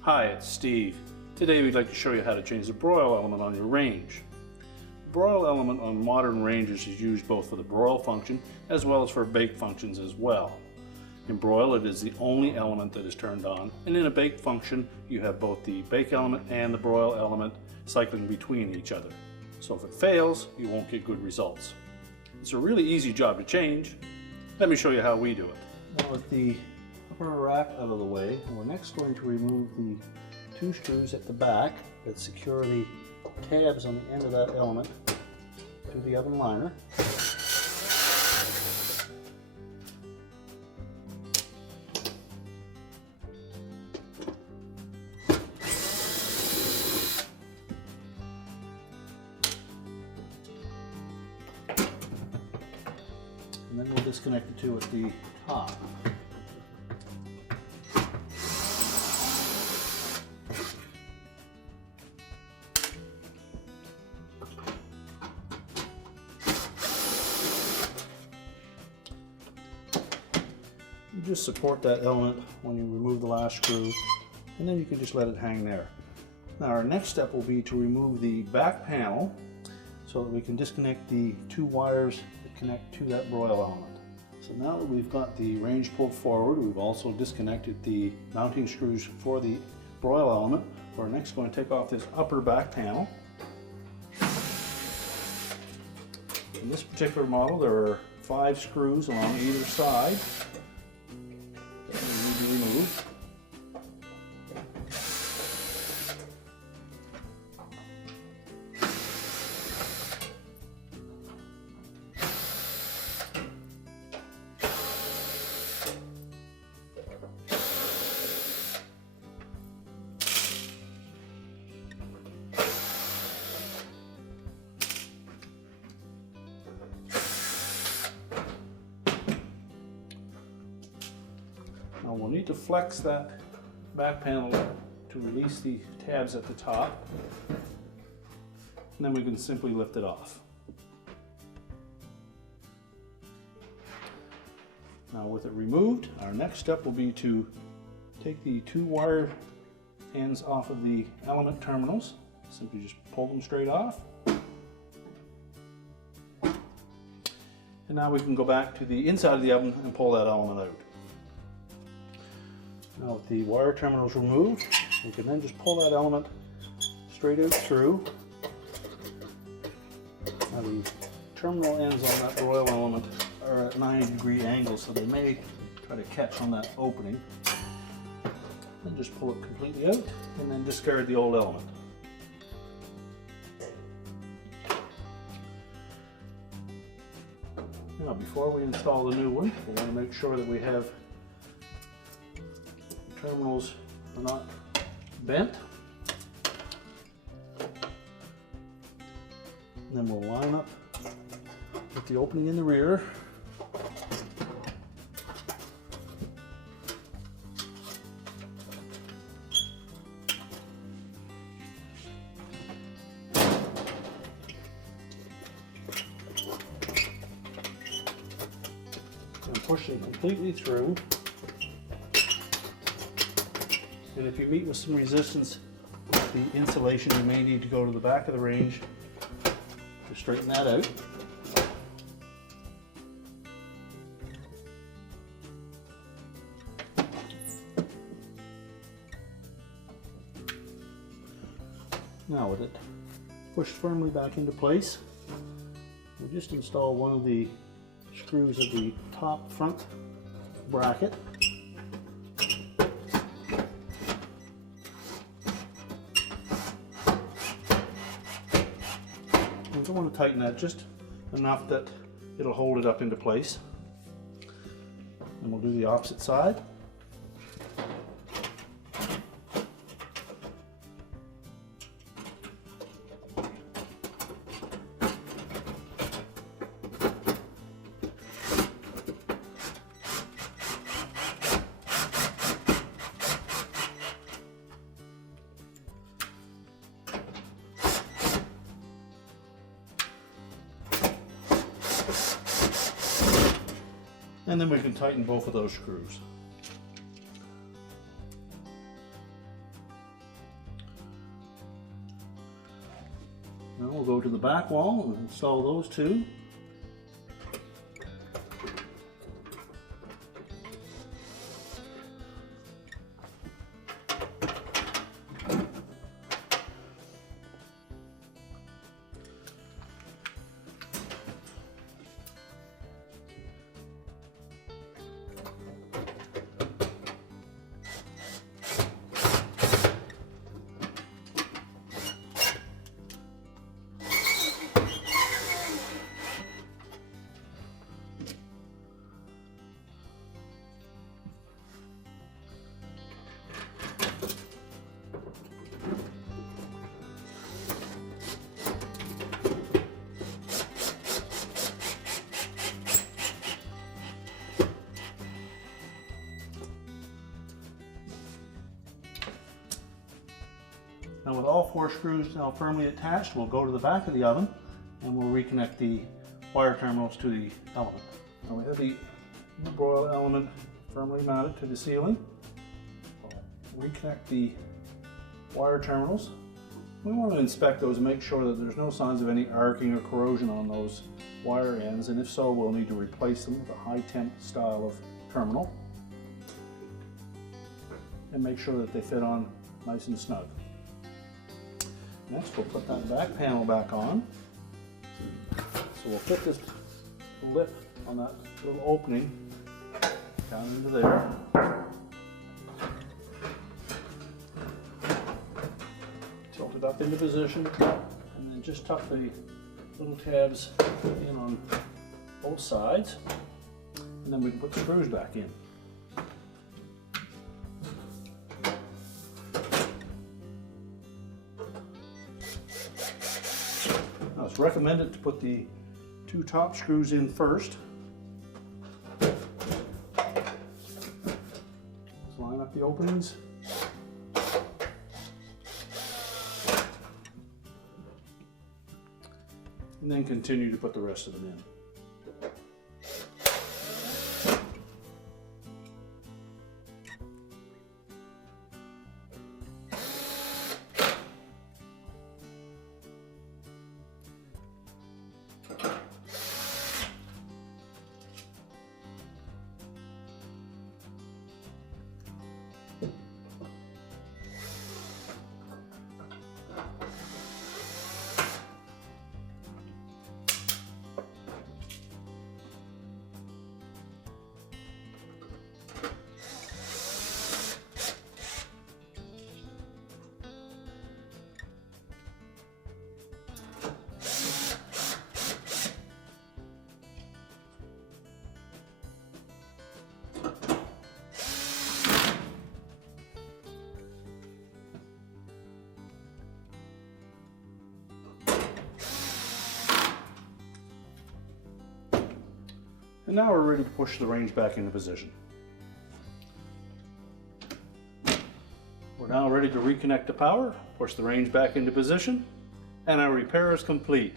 Hi, it's Steve. Today we'd like to show you how to change the broil element on your range. The broil element on modern ranges is used both for the broil function as well as for bake functions as well. In broil it is the only element that is turned on, and in a bake function you have both the bake element and the broil element cycling between each other. So if it fails, you won't get good results. It's a really easy job to change. Let me show you how we do it. Now with the upper rack out of the way, we're next going to remove the two screws at the back that secure the tabs on the end of that element to the oven liner. And then we'll disconnect the two at the top. You just support that element when you remove the last screw, and then you can just let it hang there. Now our next step will be to remove the back panel so that we can disconnect the two wires that connect to that broil element. So now that we've got the range pulled forward, we've also disconnected the mounting screws for the broil element. We're next going to take off this upper back panel. In this particular model there are 5 screws along either side that we need to remove. Now we'll need to flex that back panel to release the tabs at the top, and then we can simply lift it off. Now with it removed, our next step will be to take the 2 wire ends off of the element terminals. Simply just pull them straight off. And now we can go back to the inside of the oven and pull that element out. Now with the wire terminals removed, we can then just pull that element straight out through. Now the terminal ends on that broil element are at 90-degree angles, so they may try to catch on that opening. Then just pull it completely out and then discard the old element. Now before we install the new one, we want to make sure that we have terminals are not bent. And then we'll line up with the opening in the rear. And push them completely through. And if you meet with some resistance with the insulation, you may need to go to the back of the range to straighten that out. Now with it pushed firmly back into place, we'll just install one of the screws of the top front bracket. We don't want to tighten that, just enough that it'll hold it up into place. And we'll do the opposite side. And then we can tighten both of those screws. Now we'll go to the back wall and install those two. Now with all 4 screws now firmly attached, we'll go to the back of the oven and we'll reconnect the wire terminals to the element. Now we have the broil element firmly mounted to the ceiling. We'll reconnect the wire terminals. We want to inspect those and make sure that there's no signs of any arcing or corrosion on those wire ends, and if so, we'll need to replace them with a high temp style of terminal and make sure that they fit on nice and snug. Next, we'll put that back panel back on. So we'll fit this lip on that little opening down into there. Tilt it up into position, and then just tuck the little tabs in on both sides, and then we can put the screws back in. Now it's recommended to put the 2 top screws in first. Let's line up the openings. And then continue to put the rest of them in. And now we're ready to push the range back into position. We're now ready to reconnect the power, push the range back into position, and our repair is complete.